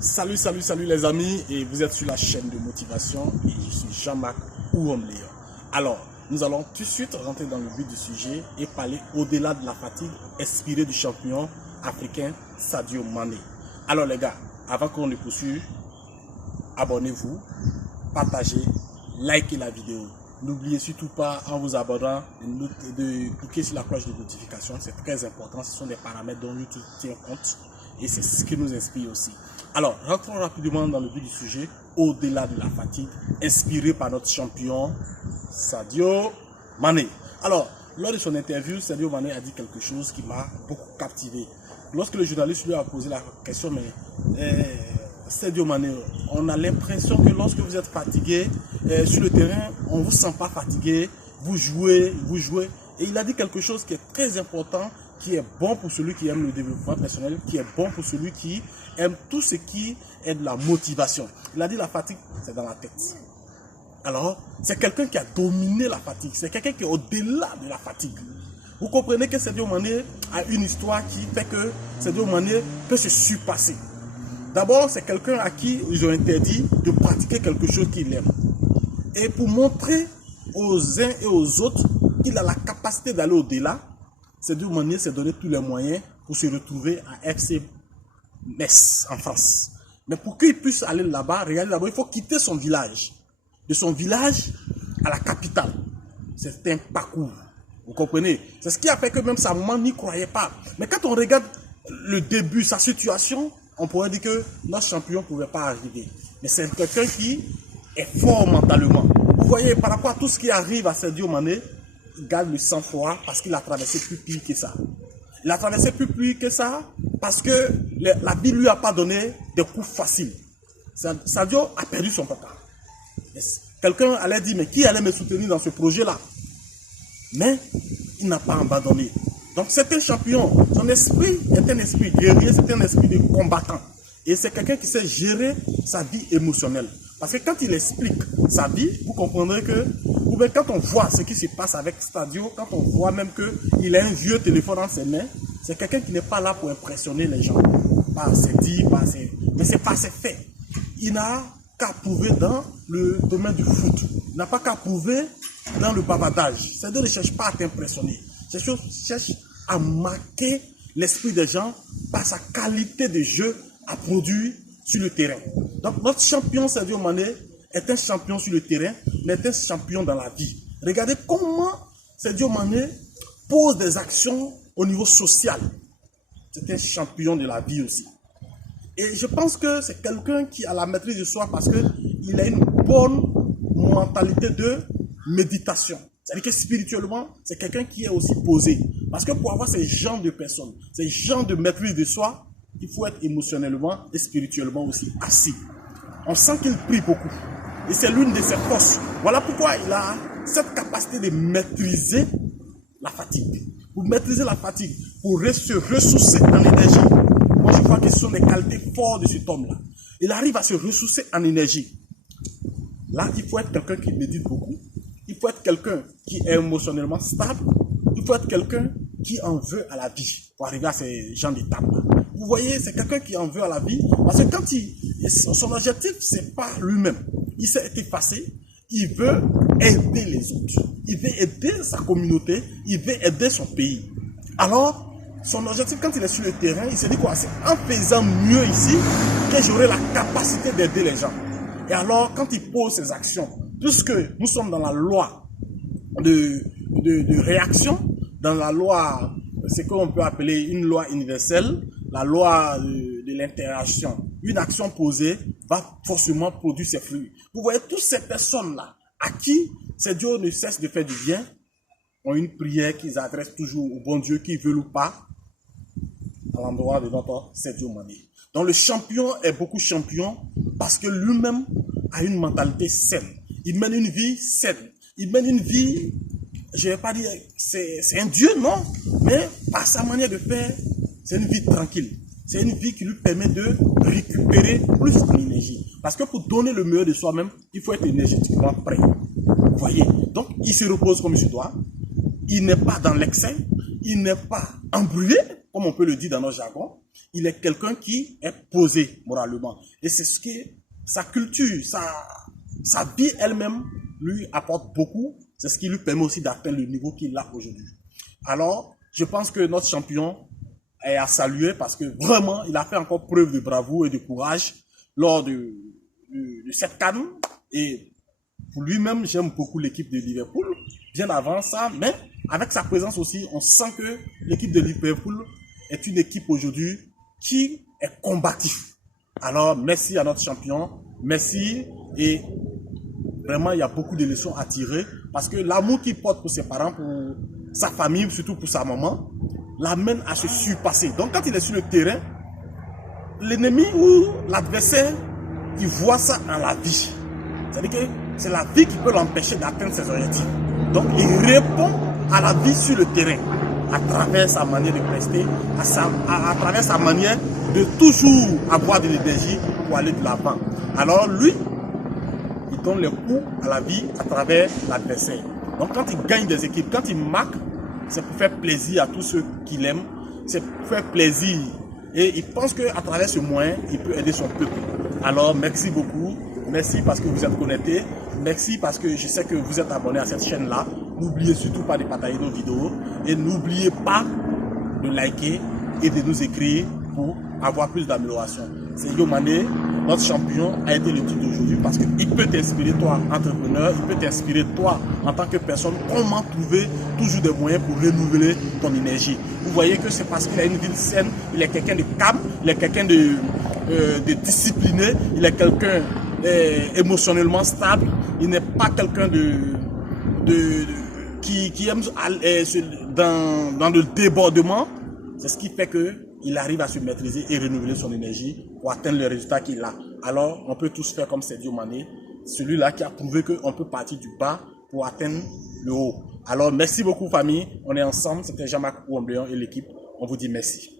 Salut les amis, et vous êtes sur la chaîne de motivation et je suis Jean-Marc Ouomléon. Alors, nous allons tout de suite rentrer dans le vif du sujet et parler au-delà de la fatigue inspirée du champion africain Sadio Mané. Alors les gars, avant qu'on ne poursuive, abonnez-vous, partagez, likez la vidéo. N'oubliez surtout pas, en vous abonnant, de cliquer sur la cloche de notification. C'est très important. Ce sont des paramètres dont YouTube tient compte. Et c'est ce qui nous inspire aussi. Alors, rentrons rapidement dans le vif du sujet, au-delà de la fatigue, inspiré par notre champion, Sadio Mané. Alors, lors de son interview, Sadio Mané a dit quelque chose qui m'a beaucoup captivé. Lorsque le journaliste lui a posé la question, mais Sadio Mané, on a l'impression que lorsque vous êtes fatigué sur le terrain, on ne vous sent pas fatigué, vous jouez. Et il a dit quelque chose qui est très important, qui est bon pour celui qui aime le développement personnel, qui est bon pour celui qui aime tout ce qui est de la motivation. Il a dit la fatigue, c'est dans la tête. Alors, c'est quelqu'un qui a dominé la fatigue, c'est quelqu'un qui est au-delà de la fatigue. Vous comprenez que Sadio Mané a une histoire qui fait que Sadio Mané peut se surpasser. D'abord, c'est quelqu'un à qui ils ont interdit de pratiquer quelque chose qu'il aime. Et pour montrer aux uns et aux autres qu'il a la capacité d'aller au-delà, Sadio Mané s'est donné tous les moyens pour se retrouver à FC Metz en France. Mais pour qu'il puisse aller là-bas, regardez d'abord, il faut quitter son village. De son village à la capitale. C'est un parcours. Vous comprenez? C'est ce qui a fait que même sa maman n'y croyait pas. Mais quand on regarde le début, sa situation, on pourrait dire que notre champion ne pouvait pas arriver. Mais c'est quelqu'un qui est fort mentalement. Vous voyez, par rapport à tout ce qui arrive à Sadio Mané, il garde le sang-froid parce qu'il a traversé plus pire que ça. Il a traversé plus pire que ça parce que la vie ne lui a pas donné des coups faciles. Sadio a perdu son papa. Quelqu'un allait dire, mais qui allait me soutenir dans ce projet-là? Mais il n'a pas abandonné. Donc c'est un champion. Son esprit est un esprit guerrier, c'est un esprit de combattant. Et c'est quelqu'un qui sait gérer sa vie émotionnelle. Parce que quand il explique sa vie, vous comprendrez que, ou bien quand on voit ce qui se passe avec Sadio, quand on voit même qu'il a un vieux téléphone dans ses mains, c'est quelqu'un qui n'est pas là pour impressionner les gens. Pas ses dits, mais c'est pas ses faits. Il n'a qu'à prouver dans le domaine du foot. Il n'a pas qu'à prouver dans le bavardage. C'est-à-dire ne cherche pas à t'impressionner. Cherche à marquer l'esprit des gens par sa qualité de jeu à produire sur le terrain. Donc notre champion Sadio Mané est un champion sur le terrain, mais est un champion dans la vie. Regardez comment Sadio Mané pose des actions au niveau social. C'est un champion de la vie aussi. Et je pense que c'est quelqu'un qui a la maîtrise de soi parce qu'il a une bonne mentalité de méditation. C'est-à-dire que spirituellement, c'est quelqu'un qui est aussi posé. Parce que pour avoir ces genres de personnes, ces genres de maîtrise de soi, il faut être émotionnellement et spirituellement aussi assis. On sent qu'il prie beaucoup. Et c'est l'une de ses forces. Voilà pourquoi il a cette capacité de maîtriser la fatigue. Pour maîtriser la fatigue, pour se ressourcer en énergie. Moi, je crois que ce sont les qualités fortes de cet homme-là. Il arrive à se ressourcer en énergie. Là, il faut être quelqu'un qui médite beaucoup. Il faut être quelqu'un qui est émotionnellement stable. Il faut être quelqu'un qui en veut à la vie pour arriver à ces gens d'étape-là. Vous voyez, c'est quelqu'un qui en veut à la vie parce que quand son objectif, c'est pas lui-même. Il s'est effacé. Il veut aider les autres. Il veut aider sa communauté. Il veut aider son pays. Alors, son objectif, quand il est sur le terrain, il se dit quoi? C'est en faisant mieux ici que j'aurai la capacité d'aider les gens. Et alors, quand il pose ses actions, puisque nous sommes dans la loi de réaction, dans la loi, ce qu'on peut appeler une loi universelle, la loi de l'interaction. Une action posée va forcément produire ses fruits. Vous voyez, toutes ces personnes-là, à qui Dieu ne cesse de faire du bien, ont une prière qu'ils adressent toujours au bon Dieu, qu'ils veulent ou pas, à l'endroit de notre Sadio Mané. Donc le champion est beaucoup champion parce que lui-même a une mentalité saine. Il mène une vie saine. Il mène une vie, je ne vais pas dire, c'est un Dieu, non. Mais par sa manière de faire, c'est une vie tranquille. C'est une vie qui lui permet de récupérer plus d'énergie. Parce que pour donner le meilleur de soi-même, il faut être énergétiquement prêt. Vous voyez? Donc il se repose comme il se doit. Il n'est pas dans l'excès. Il n'est pas embrouillé, comme on peut le dire dans notre jargon. il est quelqu'un qui est posé moralement. Et c'est ce que sa culture, sa vie elle-même lui apporte beaucoup. C'est ce qui lui permet aussi d'atteindre le niveau qu'il a aujourd'hui. Alors, je pense que notre champion est à saluer parce que vraiment, il a fait encore preuve de bravoure et de courage lors de cette CAN. Et pour lui-même, j'aime beaucoup l'équipe de Liverpool, bien avant ça, mais avec sa présence aussi, on sent que l'équipe de Liverpool est une équipe aujourd'hui qui est combative. Alors, merci à notre champion, merci, et vraiment, il y a beaucoup de leçons à tirer parce que l'amour qu'il porte pour ses parents, pour sa famille, surtout pour sa maman, l'amène à se surpasser. Donc, quand il est sur le terrain, l'ennemi ou l'adversaire, il voit ça en la vie. C'est-à-dire que c'est la vie qui peut l'empêcher d'atteindre ses objectifs. Donc, il répond à la vie sur le terrain à travers sa manière de prester, à travers sa manière de toujours avoir de l'énergie pour aller de l'avant. Alors, lui, il donne les coups à la vie à travers l'adversaire. Donc, quand il gagne des équipes, quand il marque, c'est pour faire plaisir à tous ceux qu'il aime, c'est pour faire plaisir. Et il pense qu'à travers ce moyen, il peut aider son peuple. Alors, merci beaucoup. Merci parce que vous êtes connectés. Merci parce que je sais que vous êtes abonnés à cette chaîne-là. N'oubliez surtout pas de partager nos vidéos. Et n'oubliez pas de liker et de nous écrire pour avoir plus d'amélioration. C'est Yomane, notre champion, a été le titre d'aujourd'hui parce qu'il peut t'inspirer, toi, entrepreneur, il peut t'inspirer, toi, en tant que personne, comment trouver toujours des moyens pour renouveler ton énergie. Vous voyez que c'est parce qu'il a une vie saine, il est quelqu'un de calme, il est quelqu'un de discipliné, il est quelqu'un émotionnellement stable, il n'est pas quelqu'un qui aime dans le débordement. C'est ce qui fait qu'il arrive à se maîtriser et renouveler son énergie pour atteindre le résultat qu'il a. Alors, on peut tous faire comme Sadio Mané, celui-là qui a prouvé qu'on peut partir du bas pour atteindre le haut. Alors, merci beaucoup famille, on est ensemble, c'était Jean-Marc Ouambléon et l'équipe, on vous dit merci.